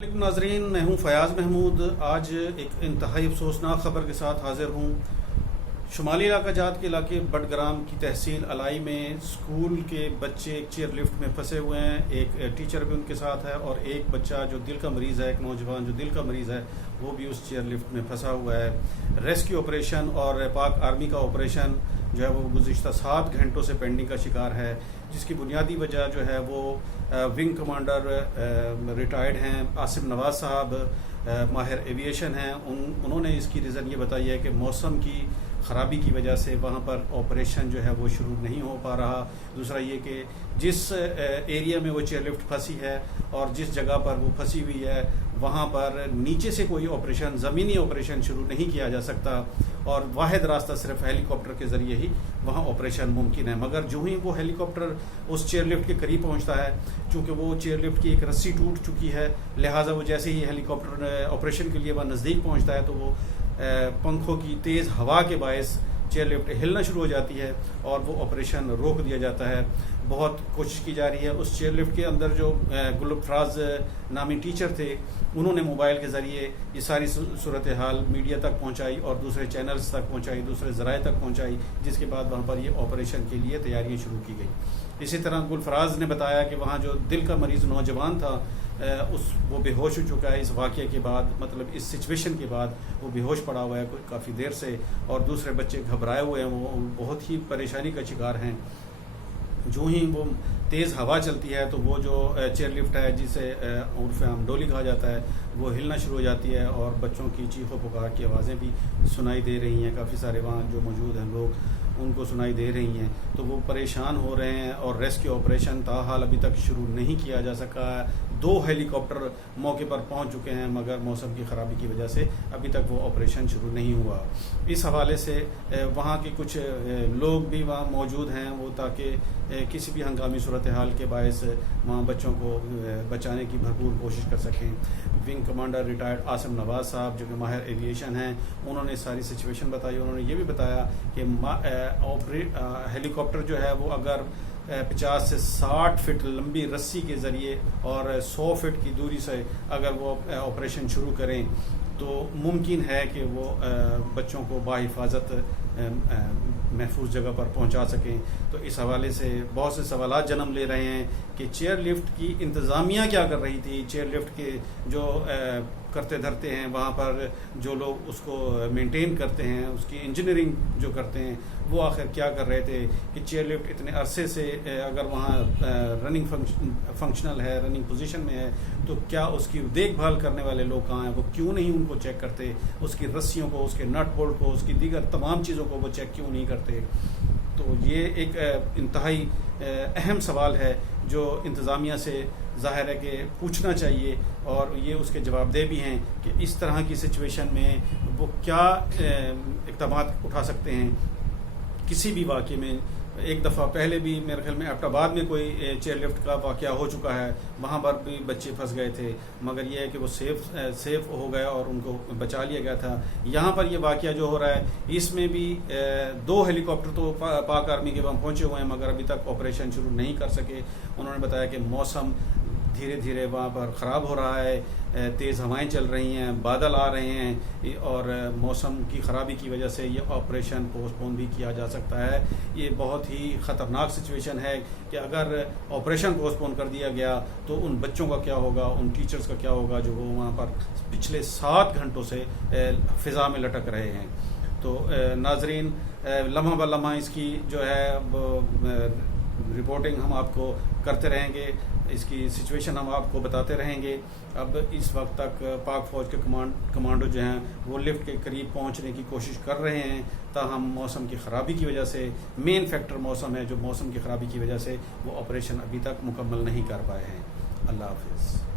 वालेकुम नाजरीन, मैं हूं फयाज़ महमूद। आज एक इंतहाई अफसोसनाक ख़बर के साथ हाजिर हूं। शुमाली इलाका जात के इलाके बडग्राम की तहसील अलाई में स्कूल के बच्चे एक चेयर लिफ्ट में फंसे हुए हैं। एक टीचर भी उनके साथ है और एक बच्चा जो दिल का मरीज़ है, एक नौजवान जो दिल का मरीज़ है, वो भी उस चेयर लिफ्ट में फंसा हुआ है। रेस्क्यू ऑपरेशन और पाक आर्मी का ऑपरेशन जो है वो गुज़िश्ता 7 घंटों से पेंडिंग का शिकार है, जिसकी बुनियादी वजह जो है वो विंग कमांडर रिटायर्ड हैं आसिम नवाज साहब, माहिर एविएशन हैं। उन्होंने इसकी रीज़न ये बताई है कि मौसम की ख़राबी की वजह से वहाँ पर ऑपरेशन जो है वो शुरू नहीं हो पा रहा। दूसरा ये कि जिस एरिया में वो चेयर लिफ्ट फंसी है और जिस जगह पर वो फंसी हुई है वहाँ पर नीचे से कोई ऑपरेशन, ज़मीनी ऑपरेशन शुरू नहीं किया जा सकता और वाहिद रास्ता सिर्फ हेलीकॉप्टर के ज़रिए ही वहाँ ऑपरेशन मुमकिन है। मगर जो ही वो हेलीकॉप्टर उस चेयर लिफ्ट के करीब पहुँचता है, चूँकि वो चेयर लिफ्ट की एक रस्सी टूट चुकी है, लिहाजा वो जैसे ही हेलीकॉप्टर ऑपरेशन के लिए वह नज़दीक पहुँचता है तो वो पंखों की तेज़ हवा के बायस चेयर लिफ्ट हिलना शुरू हो जाती है और वो ऑपरेशन रोक दिया जाता है। बहुत कोशिश की जा रही है। उस चेयर लिफ्ट के अंदर जो गुलफराज नामी टीचर थे, उन्होंने मोबाइल के ज़रिए ये सारी सूरत हाल मीडिया तक पहुंचाई और दूसरे चैनल्स तक पहुंचाई, दूसरे ज़राए तक पहुंचाई, जिसके बाद वहाँ पर ये ऑपरेशन के लिए तैयारियाँ शुरू की गई। इसी तरह गुलफराज ने बताया कि वहाँ जो दिल का मरीज़ नौजवान था वो बेहोश हो चुका है इस वाक़े के बाद, मतलब इस सिचुएशन के बाद वो बेहोश पड़ा हुआ है काफ़ी देर से, और दूसरे बच्चे घबराए हुए हैं, वो बहुत ही परेशानी का शिकार हैं। जो ही वो तेज़ हवा चलती है तो वो जो चेयर लिफ्ट है, जिसे उर्फ आम डोली कहा जाता है, वो हिलना शुरू हो जाती है और बच्चों की चीखों पुकार की आवाज़ें भी सुनाई दे रही हैं। काफ़ी सारे वहाँ जो मौजूद हैं लोग उनको सुनाई दे रही हैं, तो वो परेशान हो रहे हैं और रेस्क्यू ऑपरेशन ताहाल अभी तक शुरू नहीं किया जा सका है। 2 हेलीकॉप्टर मौके पर पहुंच चुके हैं मगर मौसम की ख़राबी की वजह से अभी तक वो ऑपरेशन शुरू नहीं हुआ। इस हवाले से वहाँ के कुछ लोग भी वहाँ मौजूद हैं, वो ताकि किसी भी हंगामी सूरत हाल के बायस वहाँ बच्चों को बचाने की भरपूर कोशिश कर सकें। Wing commander retired Asim Nawaz साहब जो कि माहिर एविएशन हैं, उन्होंने सारी सिचुएशन बताई। उन्होंने ये भी बताया कि हेलीकॉप्टर जो है वो अगर 50 से 60 फीट लंबी रस्सी के ज़रिए और 100 फीट की दूरी से अगर वो ऑपरेशन शुरू करें तो मुमकिन है कि वो बच्चों को बाहिफाजत महफूज जगह पर पहुंचा सकें। तो इस हवाले से बहुत से सवालात जन्म ले रहे हैं कि चेयर लिफ्ट की इंतज़ामिया क्या कर रही थी, चेयर लिफ्ट के जो करते धरते हैं वहाँ पर जो लोग उसको मेंटेन करते हैं, उसकी इंजीनियरिंग जो करते हैं, वो आखिर क्या कर रहे थे कि चेयर लिफ्ट इतने अरसे से अगर वहाँ रनिंग फंक्शनल है, रनिंग पोजीशन में है, तो क्या उसकी देखभाल करने वाले लोग कहाँ हैं, वो क्यों नहीं उनको चेक करते, उसकी रस्सियों को, उसके नट बोल्ट को, उसकी दीगर तमाम चीज़ों को वो चेक क्यों नहीं करते। तो ये एक इंतहाई अहम सवाल है जो इंतज़ामिया से ज़ाहिर है कि पूछना चाहिए और ये उसके जवाबदेह भी हैं कि इस तरह की सिचुएशन में वो क्या इक़दाम उठा सकते हैं। किसी भी वाक़े में एक दफ़ा पहले भी मेरे ख्याल में एबटाबाद में कोई चेयर लिफ्ट का वाक़या हो चुका है, वहाँ पर भी बच्चे फंस गए थे, मगर ये है कि वो सेफ हो गए और उनको बचा लिया गया था। यहाँ पर ये वाक़या जो हो रहा है, इसमें भी 2 हेलीकॉप्टर तो पाक आर्मी के वहाँ पहुँचे हुए हैं मगर अभी तक ऑपरेशन शुरू नहीं कर सके। उन्होंने बताया कि मौसम धीरे धीरे वहाँ पर ख़राब हो रहा है, तेज़ हवाएं चल रही हैं, बादल आ रहे हैं और मौसम की ख़राबी की वजह से ये ऑपरेशन पोस्टपोन भी किया जा सकता है। ये बहुत ही ख़तरनाक सिचुएशन है कि अगर ऑपरेशन पोस्टपोन कर दिया गया तो उन बच्चों का क्या होगा, उन टीचर्स का क्या होगा जो वो वहाँ पर पिछले 7 घंटों से फ़िज़ा में लटक रहे हैं। तो नाजरीन, लम्हा ब लम्हा इसकी जो है रिपोर्टिंग हम आपको करते रहेंगे, इसकी सिचुएशन हम आपको बताते रहेंगे। अब इस वक्त तक पाक फ़ौज के कमांडो जो हैं वो लिफ्ट के करीब पहुंचने की कोशिश कर रहे हैं, ताहम मौसम की ख़राबी की वजह से, मेन फैक्टर मौसम है, जो मौसम की ख़राबी की वजह से वो ऑपरेशन अभी तक मुकम्मल नहीं कर पाए हैं। अल्लाह हाफ़िज़।